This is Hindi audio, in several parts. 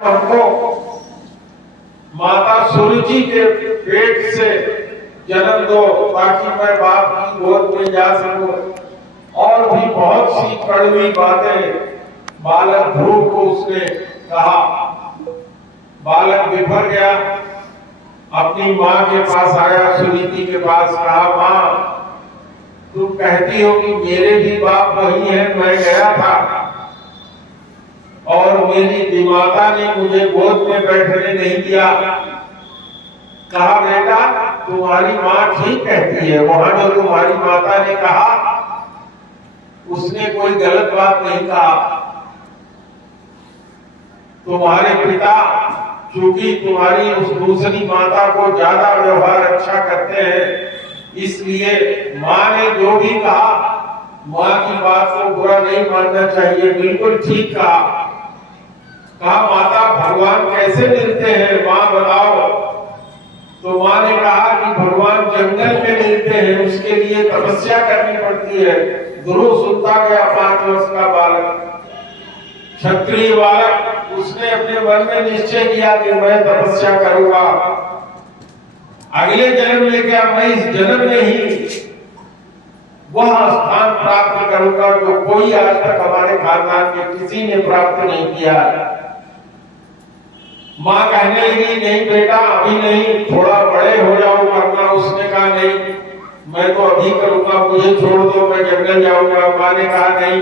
हमको माता सुरुचि के पेट से जन्म दो ताकि मैं बाप की गोद में जा सकूं। और भी बहुत सी कड़वी बातें बालक ध्रुव को उसने कहा। बालक बिफर गया, अपनी माँ के पास आया, सुनीति के पास, कहा माँ तुम कहती हो कि मेरे भी बाप वही है, मैं गया था और मेरी माता ने मुझे गोद में बैठने नहीं दिया। कहा बेटा तुम्हारी माँ ठीक कहती है, वहां जो तुम्हारी माता ने कहा उसने कोई गलत बात नहीं कहा। तुम्हारे पिता चूंकि तुम्हारी उस दूसरी माता को ज्यादा व्यवहार अच्छा करते हैं, इसलिए माँ ने जो भी कहा माँ की बात को बुरा नहीं मानना चाहिए, बिल्कुल ठीक कहा। कहा माता भगवान कैसे मिलते हैं माँ बताओ। तो माँ ने कहा कि भगवान जंगल में मिलते हैं, उसके लिए तपस्या करनी पड़ती है। ध्रुव सुनता गया, 5 वर्ष का बालक, क्षत्रिय बालक, उसने अपने मन में निश्चय किया कि मैं तपस्या करूंगा, अगले जन्म में क्या मैं इस जन्म में ही वह स्थान प्राप्त करूंगा जो कोई आज तक हमारे खानदान के किसी ने प्राप्त नहीं किया। माँ कहने लगी नहीं बेटा अभी नहीं, थोड़ा बड़े हो जाओ करना। उसने कहा नहीं मैं तो अभी करूंगा, मुझे छोड़ दो, मैं जंगल जाऊंगा। माँ ने कहा नहीं,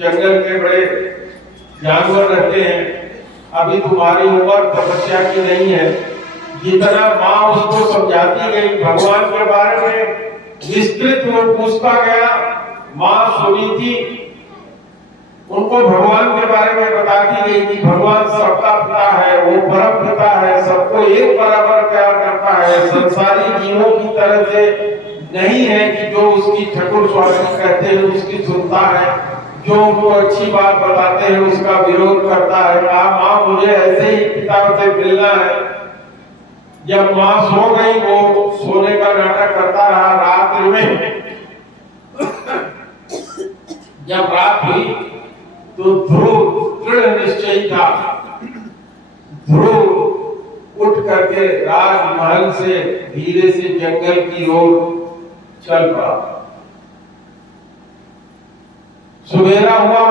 जंगल के बड़े जानवर रहते हैं, अभी तुम्हारी उम्र तपस्या की नहीं है। जितना माँ उसको समझाती गई भगवान के बारे में विस्तृत रूप पूछता गया, माँ सुनी थी उनको भगवान के बारे में बताती गई कि भगवान सबका पिता है, वो परम पिता है, सबको एक बराबर प्यार करता है, संसारी जीवों की तरह से नहीं है कि जो उसकी ठकुर स्वामी कहते हैं उसकी सुनता है, जो उनको अच्छी बात बताते हैं उसका विरोध करता है। कहा माँ मुझे ऐसे ही पिता से मिलना है। जब माँ सो गई, वो सोने का नाटक करता रहा। रात्रि में जब रात हुई तो ध्रुव दृढ़ निश्चयी था। ध्रुव उठ करके राजमहल से धीरे से जंगल की ओर चल पड़ा। सवेरा हुआ,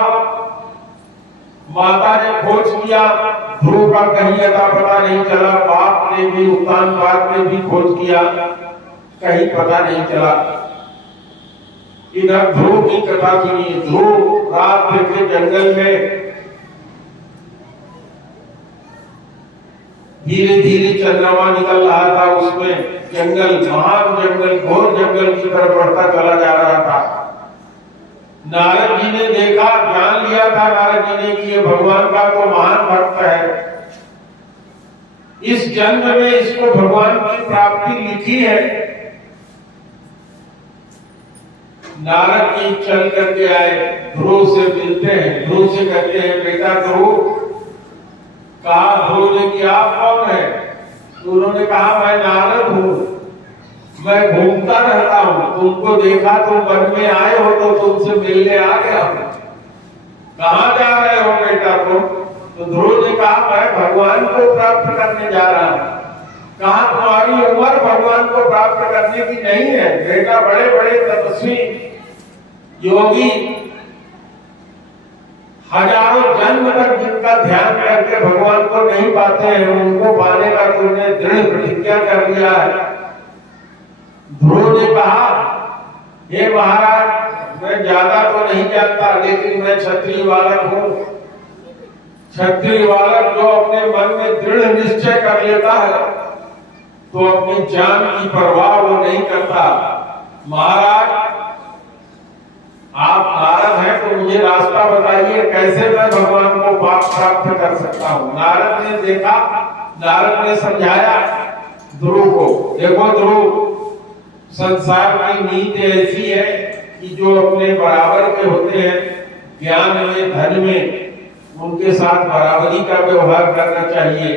माता ने खोज किया, ध्रुव का कहीं अता पता नहीं चला। बाप ने भी, उत्तानपाद ने भी खोज किया, कहीं पता नहीं चला। इधर ध्रुव की कथा सुनिए। ध्रुव रात के जंगल में धीरे धीरे चंद्रमा निकल रहा था, उसमें जंगल, महान जंगल, घोर जंगल की तरफ बढ़ता चला जा रहा था। नारद जी ने देखा, जान लिया था नारद जी ने कि ये भगवान का तो महान भक्त है, इस जन्म में इसको भगवान की प्राप्ति लिखी है। नारद जी चल करके आए, ध्रुव से मिलते हैं। ध्रुव से कहते हैं बेटा ध्रुव। कहा ध्रुव ने कि आप कौन है? तो उन्होंने कहा मैं नारद हूँ, मैं घूमता रहता हूँ, तुमको देखा तुम वन में आए हो तो तुमसे मिलने आ गया हूँ। कहाँ जा रहे हो बेटा तुम? तो ध्रुव ने कहा मैं भगवान को प्राप्त करने जा रहा हूँ। कहा तुम्हारी उम्र भगवान को प्राप्त करने की नहीं है बेटा, बड़े बड़े तपस्वी योगी हजारों जन्म तक जिनका ध्यान करके भगवान को नहीं पाते हैं, उनको पाने का तुमने दृढ़ प्रतिज्ञा कर लिया है। ध्रुव ने कहा हे महाराज मैं ज्यादा तो नहीं जानता, लेकिन मैं क्षत्रिय बालक हूँ। क्षत्रिय बालक जो अपने मन में दृढ़ निश्चय कर लेता है तो अपनी जान की परवाह वो नहीं करता। महाराज आप नारद हैं तो मुझे रास्ता बताइए, कैसे मैं भगवान को प्राप्त कर सकता हूँ। नारद ने देखा, नारद ने समझाया ध्रुव को, देखो ध्रुव संसार की नीति ऐसी है कि जो अपने बराबर के होते हैं, ज्ञान में, धन में, उनके साथ बराबरी का व्यवहार करना चाहिए।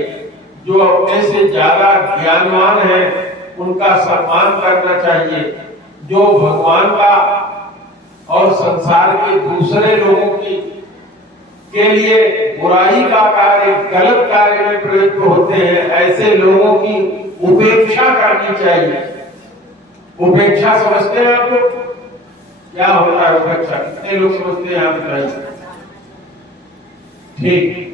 जो अपने से ज्यादा ज्ञानवान है उनका सम्मान करना चाहिए। जो भगवान का और संसार के दूसरे लोगों की के लिए बुराई का कार्य, गलत व्यक्तित्व होते हैं, ऐसे लोगों की उपेक्षा करनी चाहिए। उपेक्षा समझते हैं आपको क्या होता है? उपेक्षा कितने लोग समझते हैं? आप बताइए। ठीक,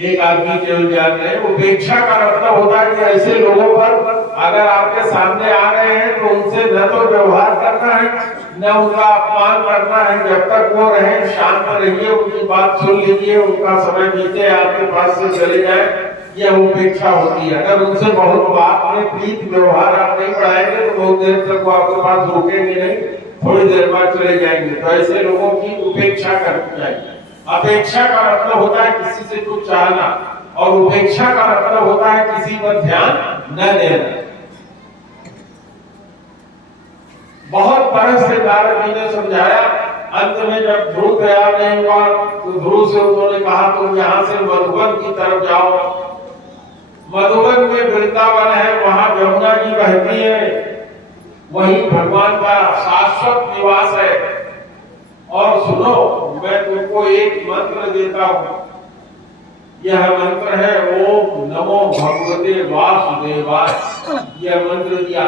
एक आदमी केवल जान रहे हैं। उपेक्षा का मतलब होता है कि ऐसे लोगों पर अगर आपके सामने आ रहे हैं तो उनसे न तो व्यवहार करना है, न उनका अपमान करना है। जब तक वो रहे शांत रहिए, उनकी बात सुन लीजिए, उनका समय बीते आपके पास से चले जाए, यह उपेक्षा होती है। अगर उनसे बहुत बात में प्रीत व्यवहार आप नहीं बढ़ाएंगे तो बहुत देर तक वो आपके पास रुकेंगे नहीं, थोड़ी देर बाद चले जाएंगे। तो ऐसे लोगों की उपेक्षा करनी चाहिए। अपेक्षा का मतलब होता है किसी से कुछ चाहना, और उपेक्षा का मतलब होता है किसी पर ध्यान न देना। बहुत तरह से नारद जी ने समझाया। अंत में जब ध्रुव तैयार नहीं हुआ तो ध्रुव से उन्होंने कहा तुम यहाँ से मधुबन की तरफ जाओ। मधुबन में वृंदावन है, वहां यमुना जी बहती है, वहीं भगवान का शाश्वत निवास है। और सुनो, मैं तुमको एक मंत्र देता हूं। यह मंत्र है ओम नमो भगवते वासुदेवाय। यह मंत्र दिया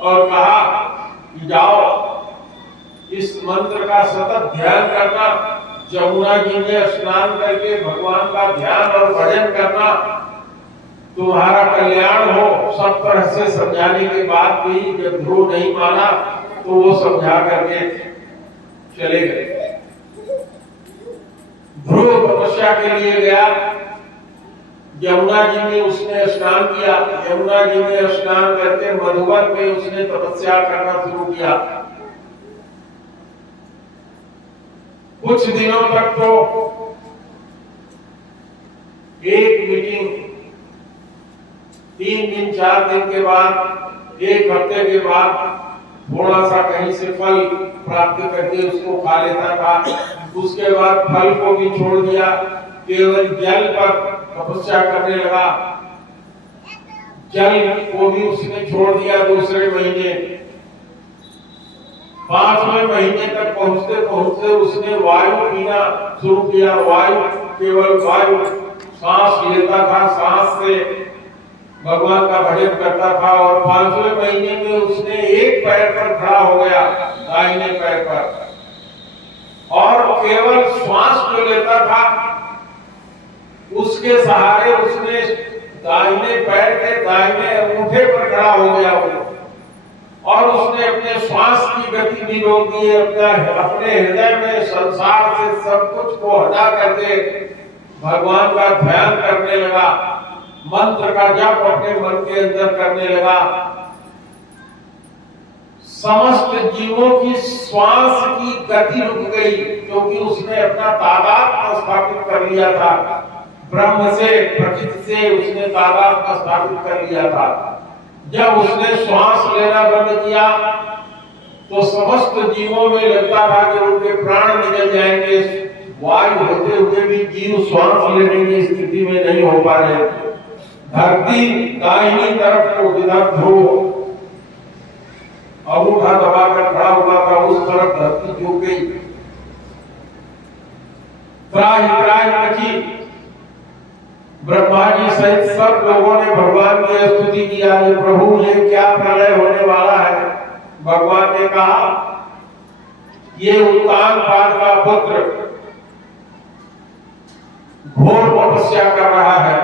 और कहा कि जाओ इस मंत्र का सतत ध्यान करना, यमुना जी में स्नान करके भगवान का ध्यान और भजन करना, तुम्हारा कल्याण हो। सब तरह से समझाने के बाद भी जब ध्रुव नहीं माना तो वो समझा करके चले गए। ध्रुव तपस्या के लिए गया, यमुना जी में उसने स्नान किया। यमुना जी में स्नान करके मधुबन में उसने तपस्या करना शुरू किया। कुछ दिनों तक तो एक मीटिंग, 3 दिन 4 दिन के बाद, एक हफ्ते के बाद थोड़ा सा कहीं से फल प्राप्त करके उसको खा लेता था। उसके बाद फल को भी छोड़ दिया, केवल जल पर तपस्या करने लगा। जल को भी उसने छोड़ दिया। दूसरे महीने 5वें महीने तक पहुंचते पहुंचते उसने वायु पीना शुरू किया। वायु, केवल वायु, सांस लेता था, सांस से भगवान का भजन करता था। और 5वें महीने में उसने एक पैर पर खड़ा हो गया, दाहिने पैर पर, और केवल श्वास जो लेता था उसके सहारे उसने दाहिने पैर के दाहिने अंगूठे पर खड़ा हो गया और उसने अपने श्वास की गति भी रोक दी। अपने हृदय में संसार से सब कुछ को हटा करके भगवान का ध्यान करने लगा, मंत्र का जप अपने मन के अंदर करने लगा। समस्त जीवों की श्वास की गति रुक गई, क्योंकि उसने अपना तादात्म्य स्थापित कर लिया था। ब्रह्म से, प्रकृति से उसने तादात्म्य स्थापित कर लिया था। जब उसने श्वास लेना बंद किया तो समस्त जीवों में लगता था कि उनके प्राण निकल जाएंगे। वायु होते हुए भी जीव श्वास लेने की स्थिति में नहीं हो पा रहे। धरती दाहिनी तरफ को, जिधर ध्रुव अंगूठा दबाकर खड़ा हुआ था, उस तरफ धरती झुक गई। त्राहि त्राहि मची। ब्रह्मा जी सहित सब लोगों ने भगवान की स्तुति किया, प्रभु ये क्या प्रलय होने वाला है। भगवान ने कहा ये उत्तानपाद का पुत्र घोर तपस्या कर रहा है,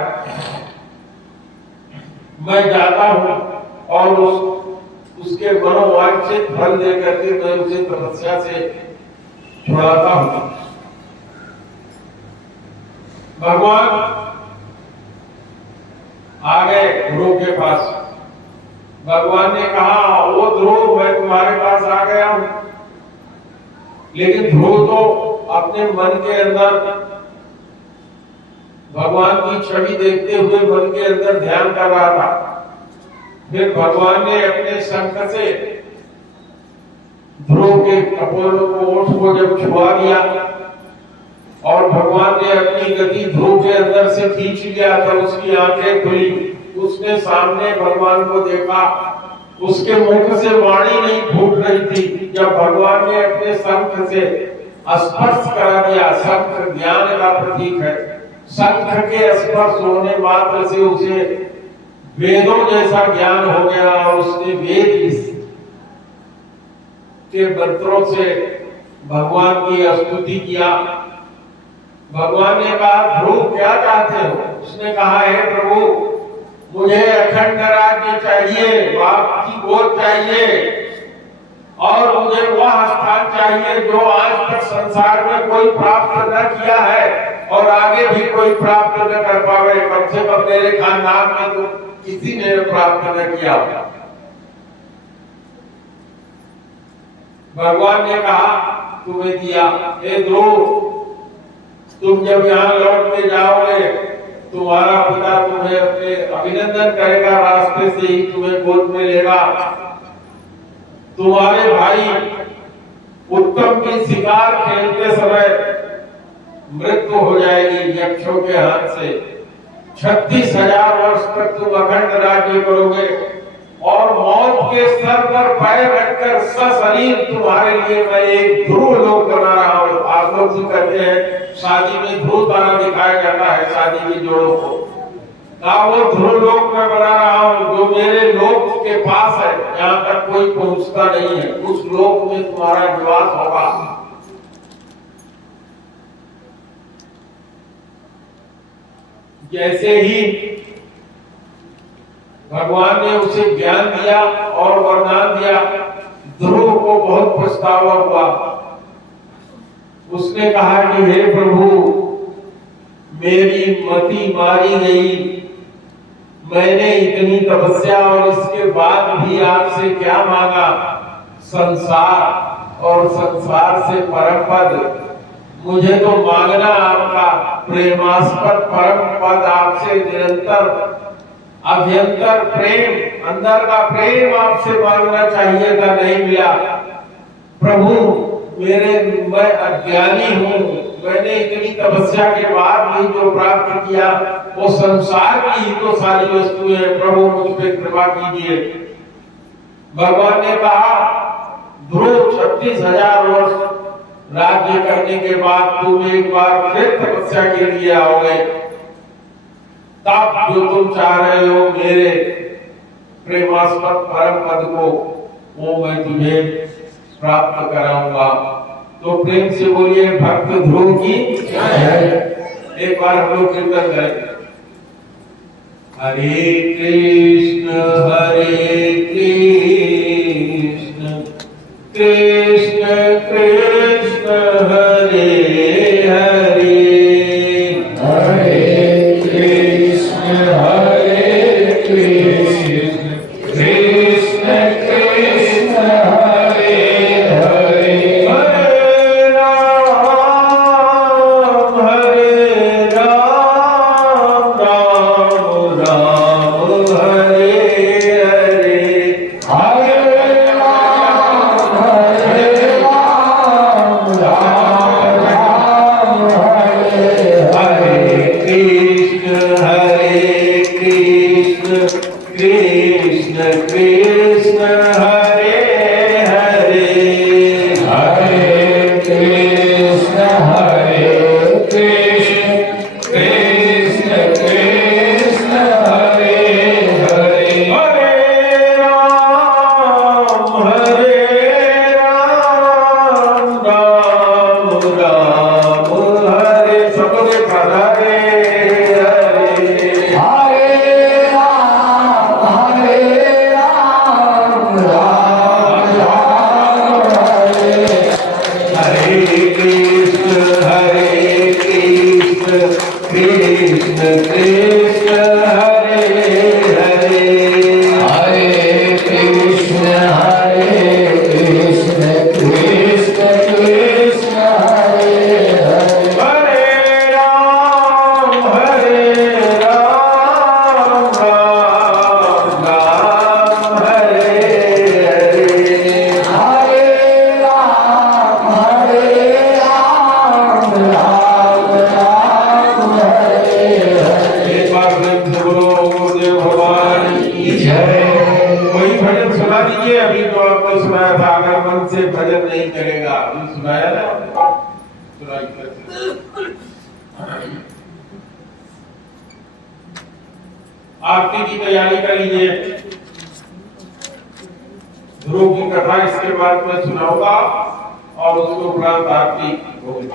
मैं जाता हूं और उसके मनोवांछित फल दे करके मैं उसे तपस्या से छुड़ाता हूं। भगवान आ गए ध्रुव के पास। भगवान ने कहा वो ध्रुव, मैं तुम्हारे पास आ गया हूं। लेकिन ध्रुव तो अपने मन के अंदर भगवान की छवि देखते हुए मन के अंदर ध्यान कर रहा था। फिर भगवान ने अपने शंख से ध्रुव के कपोल को, ओठ को जब छुआ दिया और भगवान ने अपनी गति ध्रुव के अंदर से खींच लिया, तब उसकी आंखें खुली। उसने सामने भगवान को देखा। उसके मुख से वाणी नहीं फूट रही थी। जब भगवान ने अपने शंख से स्पर्श करा दिया, शंख ज्ञान का प्रतीक है, शंख के स्पर्श होने मात्र से उसे वेदों जैसा ज्ञान हो गया और उसने वेद के मंत्रों से भगवान की स्तुति किया। भगवान ने कहा, ध्रुव क्या चाहते हो? उसने कहा, हे प्रभु, मुझे अखंड राज्य चाहिए, बाप की गोद चाहिए और मुझे वह स्थान चाहिए जो आज तक संसार में कोई प्राप्त न किया है और आगे भी कोई प्राप्त न कर पावे। कम से कम मेरे खानदान में तो किसी ने प्राप्त न किया। भगवान ने कहा, तुम्हें दिया। हे ध्रुव, तुम जब यहाँ लौट के जाओगे, तुम्हारा पिता तुम्हें अपने अभिनंदन करेगा, रास्ते से ही तुम्हें गोद में लेगा। तुम्हारे भाई उत्तम की शिकार खेलते समय मृत्यु हो जाएगी यक्षों के हाथ से। 36,000 वर्ष तक तुम अखंड राज्य करोगे और मौत के सर पर पैर रखकर सशरीर तुम्हारे लिए मैं एक ध्रुव लोक बना रहा हूँ। आप लोग जो कहते हैं शादी में ध्रुव तारा दिखाया जाता है शादी के जोड़ों को, वो ध्रुव लोक में बना रहा हूँ जो मेरे लोक के पास है, यहाँ तक कोई पहुंचता नहीं है। उस लोक में तुम्हारा निवास होगा। जैसे ही भगवान ने उसे ज्ञान दिया और वरदान दिया, ध्रुव को बहुत पछतावा हुआ। उसने कहा कि हे प्रभु, मेरी मति मारी गई, मैंने इतनी तपस्या और इसके बाद भी आपसे क्या मांगा? संसार और संसार से परम पद। मुझे तो मांगना आपका प्रेमास्पद परम पद, आपसे निरंतर अभ्यंतर प्रेम, अंदर का प्रेम आपसे मांगना चाहिए था, नहीं मिला। प्रभु, मैं अज्ञानी हूँ, मैंने इतनी तपस्या के बाद भी जो प्राप्त किया वो संसार की ही तो सारी वस्तुएं है। प्रभु, मुझ पे कृपा कीजिए। भगवान ने कहा, ध्रुव, 36,000 वर्ष राज्य करने के बाद तुम एक बार फिर तपस्या के लिए आओगे, तब जो तुम चाह रहे हो मेरे प्रेमास्पद परम पद को, वो मैं तुझे प्राप्त कराऊंगा। तो प्रेम से बोलिए, भक्त ध्रुव की जय। एक बार हम लोग कीर्तन करें। हरे कृष्ण कृष्ण कृष्ण हरे हरे, हरे कृष्ण कृष्ण कृष्ण हरे हरे, हरे राम राम राम हरे हरे, कृष्ण कृष्ण हरे हरे, हरे कृष्ण कृष्ण कृष्ण हरे हरे, हरे राम राम राम हरे। सबके हरे कृष्ण कृष्ण हरे हरे, हरे कृष्ण कृष्ण कृष्ण हरे हरे, हरे राम राम राम हरे हरे, हरे राम राम राम हरे हरे। एक बार आरती की तैयारी कर लीजिए। ध्रुव की कथा इसके बाद में सुनाऊंगा और उसके उपरांत आरती होगी।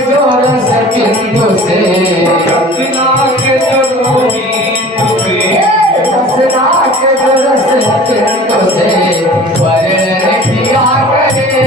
जोर से किंतु से रसना के रस किंतु से वर्ण किया करे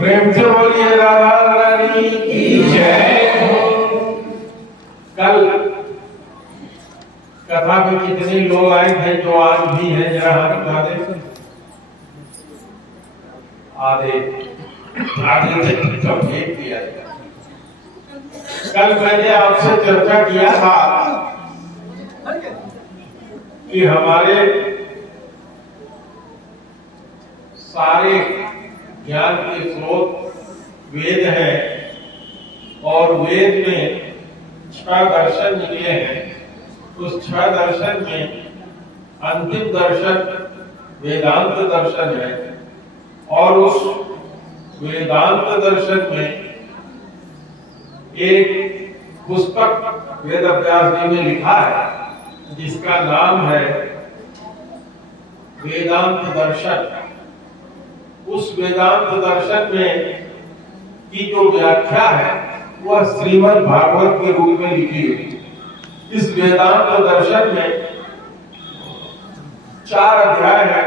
प्रेम से बोलिए राधा रानी की जय हो। कल कथा में कितने लोग आए थे जो आज भी हैं, जरा हाथ उठा दे। आधे आधे से तो भेज दिया। कल मैंने आपसे चर्चा किया था कि हमारे सारे ज्ञान के स्रोत वेद है और वेद में 6 दर्शन निकले हैं। उस 6 दर्शन में अंतिम दर्शन वेदांत दर्शन है और उस वेदांत दर्शन में एक पुस्तक वेद व्यास जी ने लिखा है जिसका नाम है वेदांत दर्शन। उस वेदांत दर्शन में की जो व्याख्या है वह श्रीमद् भागवत के रूप में लिखी हुई। इस वेदांत दर्शन में 4 अध्याय है।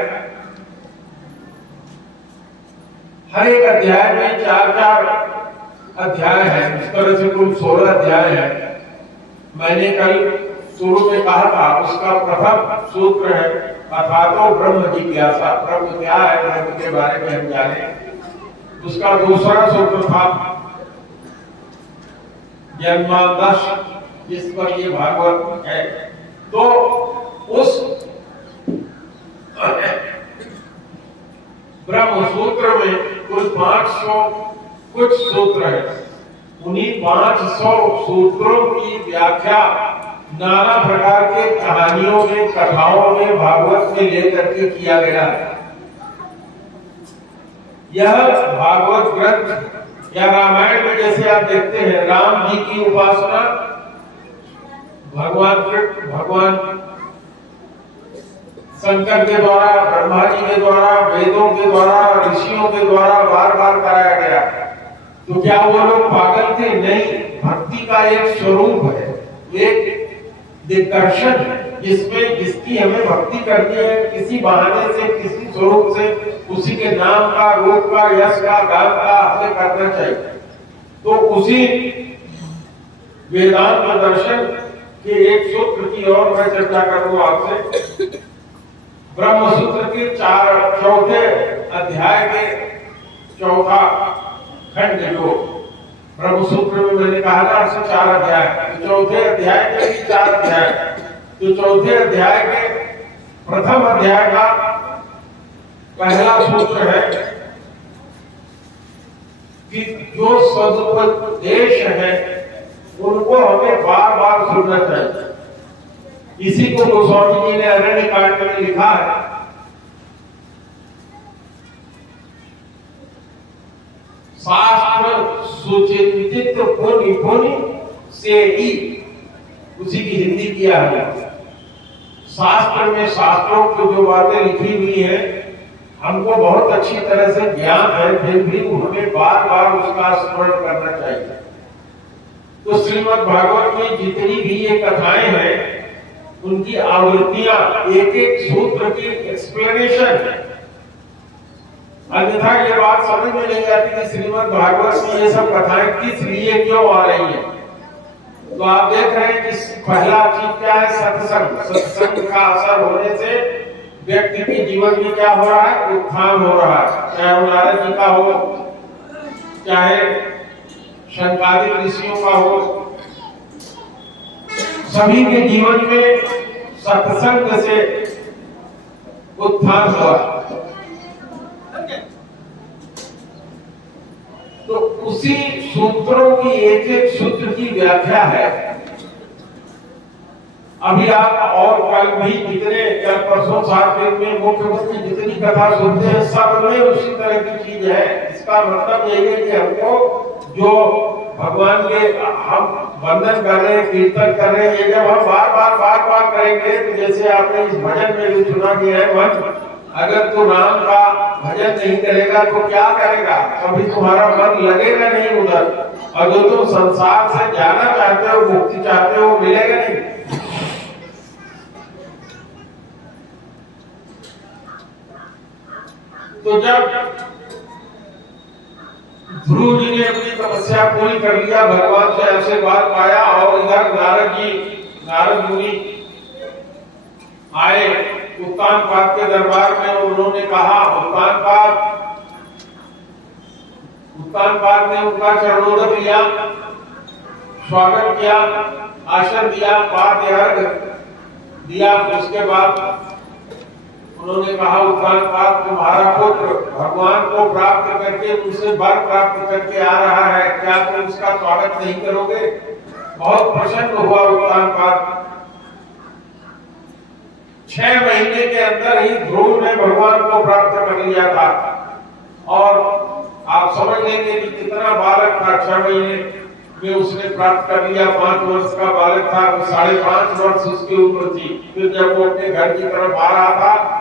हर एक अध्याय में 4-4 अध्याय है। इस तरह से कुल 16 अध्याय है। मैंने कल शुरू में कहा था उसका प्रथम सूत्र है अथातो ब्रह्म जिज्ञासा। ब्रह्म क्या है, ब्रह्म के बारे में हम जाने। उसका दूसरा सूत्र था जन्मादश, जिस पर ये भागवत है। तो उस ब्रह्म सूत्र में कुल 500 कुछ सूत्र है। उन्हीं 500 सूत्रों की व्याख्या नाना प्रकार के कहानियों में, कथाओं में, भागवत में लेकर के किया गया है। यह भागवत ग्रंथ या रामायण में जैसे आप देखते हैं राम जी की उपासना भगवान शंकर के द्वारा, ब्रह्मा जी के द्वारा, वेदों के द्वारा, ऋषियों के द्वारा बार बार कराया गया। तो क्या वो लोग पागल थे? नहीं। भक्ति का एक स्वरूप है, एक दर्शन है जिसमें जिसकी हमें भक्ति करनी है, किसी बहाने से, किसी स्वरूप से, उसी के नाम का, रूप का, यश का, गान का हमें करना चाहिए। तो उसी वेदांत दर्शन के एक सूत्र की और मैं चर्चा करूंगा आपसे। ब्रह्म सूत्र के 4 अध्याय के 4था खंड जो ब्रह्म सूत्र में मैंने कहा था 4 अध्याय, तो 4थे अध्याय के 4 अध्याय। तो 4थे अध्याय के प्रथम अध्याय का पहला सूत्र है कि जो सदुपदेश है उनको हमें बार बार सुनना चाहिए। इसी को गोस्वामी जी ने अरण्य कांड में लिखा है। शास्त्र सुचिंतित पुनि से ही, उसी की हिंदी किया है। शास्त्र में शास्त्रों की जो बातें लिखी हुई है हमको बहुत अच्छी तरह से ज्ञान है, फिर भी हमें बार बार उसका स्मरण करना चाहिए। तो श्रीमद् भागवत में जितनी भी ये कथाएं हैं उनकी आवृत्तियां, एक एक सूत्र की एक्सप्लेनेशन है। अन्यथा ये बात समझ में नहीं आती कि श्रीमद् भागवत में ये सब कथाएं किस लिए क्यों आ रही हैं। तो आप देख रहे हैं कि पहला चीज क्या है? सत्संग। सत्संग का असर होने से व्यक्ति के जीवन में क्या हो रहा है? उत्थान हो रहा है। चाहे वो नारद जी का हो, चाहे शंकादिक ऋषियों का हो, सभी के जीवन में सत्संग से उत्थान हुआ। तो उसी सूत्रों की एक एक सूत्र की व्याख्या है। अभी आप और कल भी जितने कल परसों 7 दिन में मुख्यमंत्री जितनी कथा सुनते हैं सब में उसी तरह की चीज है। इसका मतलब यही है कि हमको जो भगवान के हम वंदन कर रहे हैं, कीर्तन कर रहे हैं, ये जब हम बार बार करेंगे तो जैसे आपने इस भजन में भी सुना कि है मन, अगर तू राम का भजन नहीं करेगा तो क्या करेगा? कभी तुम्हारा मन लगेगा नहीं उधर, और जो तुम संसार से जाना चाहते हो, मुक्ति चाहते हो, मिलेगा नहीं। तो जब ध्रुव जी ने अपनी तपस्या पूरी कर लिया, भगवान से आशीर्वाद पाया, और इधर नारद मुनि आए उत्तानपाद के दरबार में। उन्होंने कहा, उत्तानपाद ने उनका चरणोदक लिया, स्वागत किया, आसन दिया, पाद अर्घ दिया। उसके बाद उन्होंने कहा, उत्तानपाद तुम्हारा पुत्र भगवान को प्राप्त करके, उनसे वर प्राप्त करके आ रहा है, क्या तुम उसका स्वागत नहीं करोगे? बहुत प्रसन्न हुआ उत्तानपाद। 6 महीने के अंदर ही ध्रुव ने भगवान को प्राप्त कर लिया था। और आप समझ लेंगे कि कितना बालक था। 6 महीने में उसने प्राप्त कर लिया। 5 वर्ष का बालक था, 5.5 वर्ष उसकी उम्र थी। फिर जब वो अपने घर की तरफ आ रहा था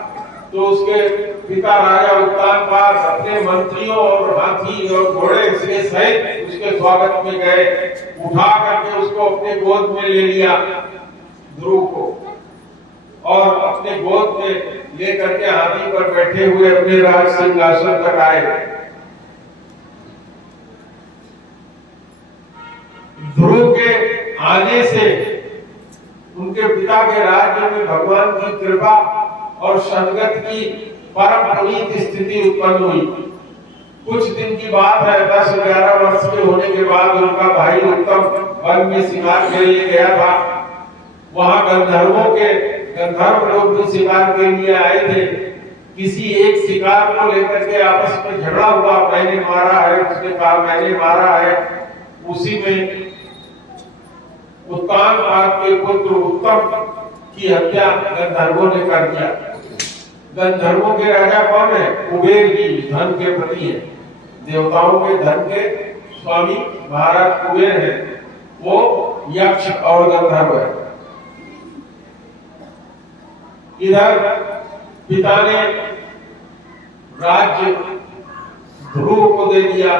तो उसके पिता राजा उत्तानपाद अपने मंत्रियों और हाथी और घोड़े से सहित उसके स्वागत में गए। उठा करके उसको अपने गोद में ले लिया ध्रुव को, और अपने गोद में लेकर के हाथी पर बैठे हुए अपने राज सिंहासन तक आए। ध्रुव के आने से उनके पिता के राज्य में भगवान की कृपा और संगत की परम पुनीत स्थिति उत्पन्न हुई। कुछ दिन की बात है, 10-11 वर्ष के होने के बाद उनका भाई उत्तम वन में शिकार के लिए गया था। वहां गंधर्व लोग भी शिकार के लिए आए थे। किसी एक शिकार को लेकर के आपस में झगड़ा हुआ, मैंने मारा है, उसने कहा मैंने मारा है। उसी में उत्तानपाद के पुत्र उत्तम की हत्या गंधर्वों ने कर दिया। गंधर्वों के राजा कौन है? कुबेर जी, धन के प्रति है, देवताओं के धन के स्वामी महाराज कुबेर है। वो यक्ष और गंधर्व है। इधर पिता ने राज्य ध्रुव को दे दिया।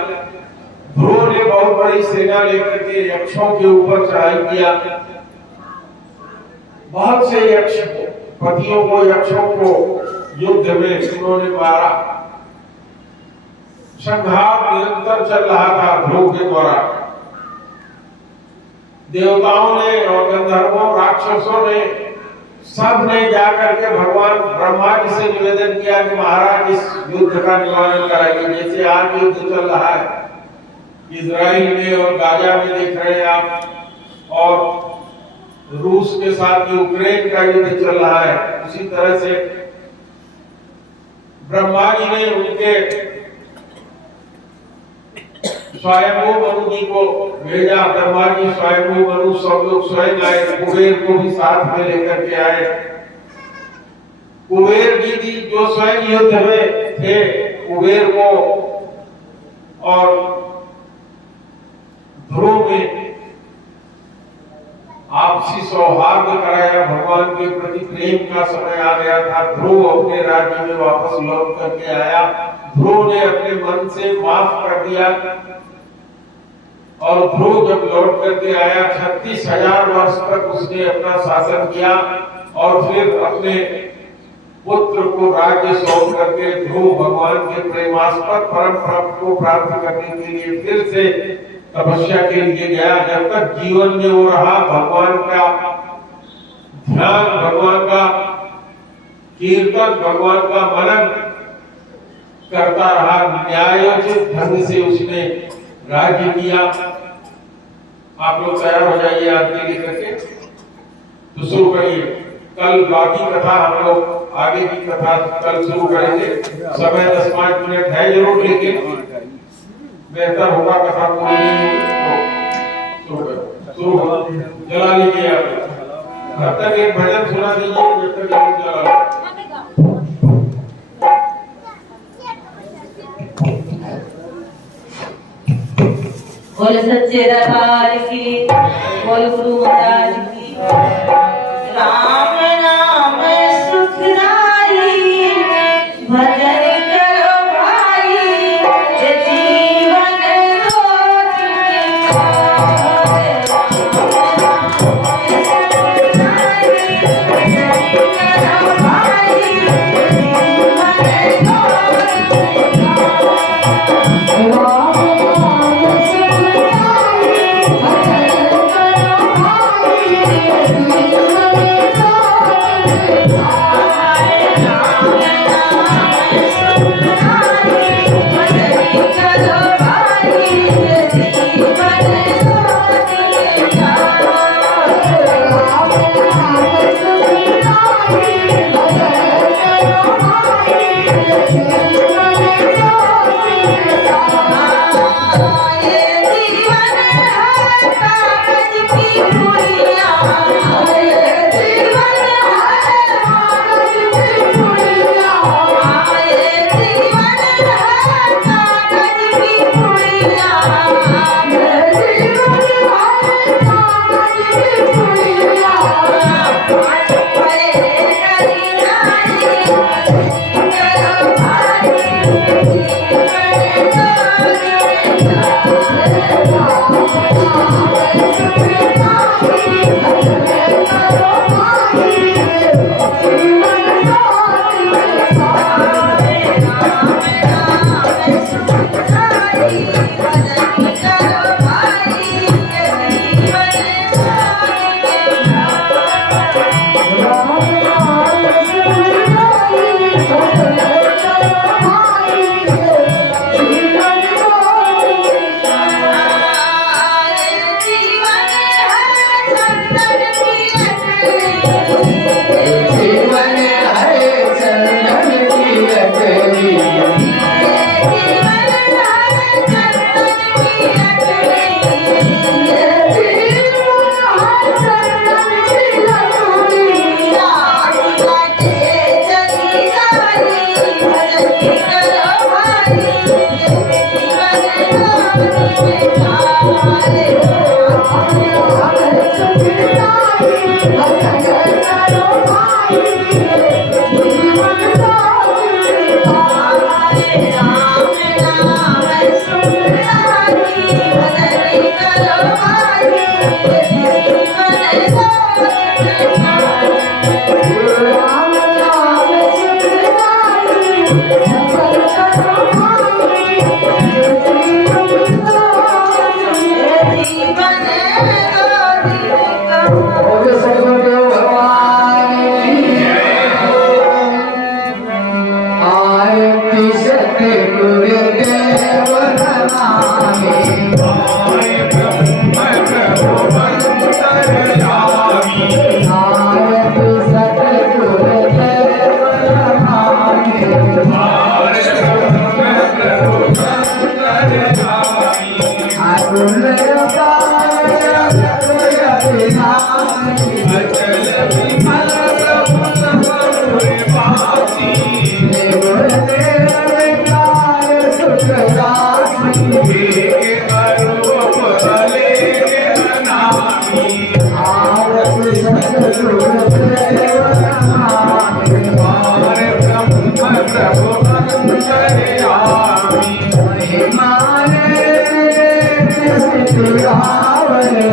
ध्रुव ने बहुत बड़ी सेना लेकर के यक्षों के ऊपर चढ़ाई किया। बहुत से यक्ष पतियों को, यक्षों को युद्ध में उन्होंने मारा। संघार निरंतर चल रहा था ध्रुव के द्वारा। देवताओं ने और गंधर्वों, राक्षसों ने, सब ने जाकर के भगवान ब्रह्मा जी से निवेदन किया कि महाराज इस युद्ध का निवारण कराइए। जैसे आज युद्ध चल रहा है इजराइल में और गाजा में, देख रहे हैं आप, और रूस के साथ यूक्रेन का युद्ध चल रहा है। उसी तरह से ब्रह्मा जी ने उनके स्वयंभू मनु जी को भेजा। ब्रह्मा जी, स्वयंभू मनु सब लोग स्वयं आए। कुबेर को भी साथ में लेकर के आए। कुबेर जी भी जो स्वयं युद्ध में थे, कुबेर को और ध्रुव में आपसी सौहार्द कराया। भगवान के प्रति प्रेम का समय आ गया था। ध्रुव अपने राज्य में वापस लौट करके आया। ध्रुव ने अपने मन से माफ कर दिया, और ध्रुव जब लौट करके आया 36,000 वर्ष तक उसने अपना शासन किया। और फिर अपने पुत्र को राज्य सौंप करके ध्रुव भगवान के प्रेमास्पद परम पद को प्राप्त करने के लिए फिर से तपस्या के लिए गया। जब तक जीवन में वो रहा, भगवान का ध्यान, भगवान का कीर्तन, भगवान का मनन करता रहा। न्यायोचित ढंग से उसने राज्य किया। आप लोग तैयार हो जाइए आरती लेकर के, तो शुरू करिए। कल बाकी कथा हम लोग आगे की कथा कल शुरू करेंगे। समय 10-5 मिनट है जरूर, लेकिन बेहतर होगा कथा पूरी नहीं होगी तो शुरू जला लीजिए आप। तब तक एक भजन सुना दीजिए जब तक आप जला बोल सच्चे दरबार की, बोल गुरु महाराज की। राम नाम सुखदाई, भजन करो भाई, ये जीवन दो दिन का है। भजन करो भाई, ये जीवन दो दिन का।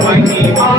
महिमा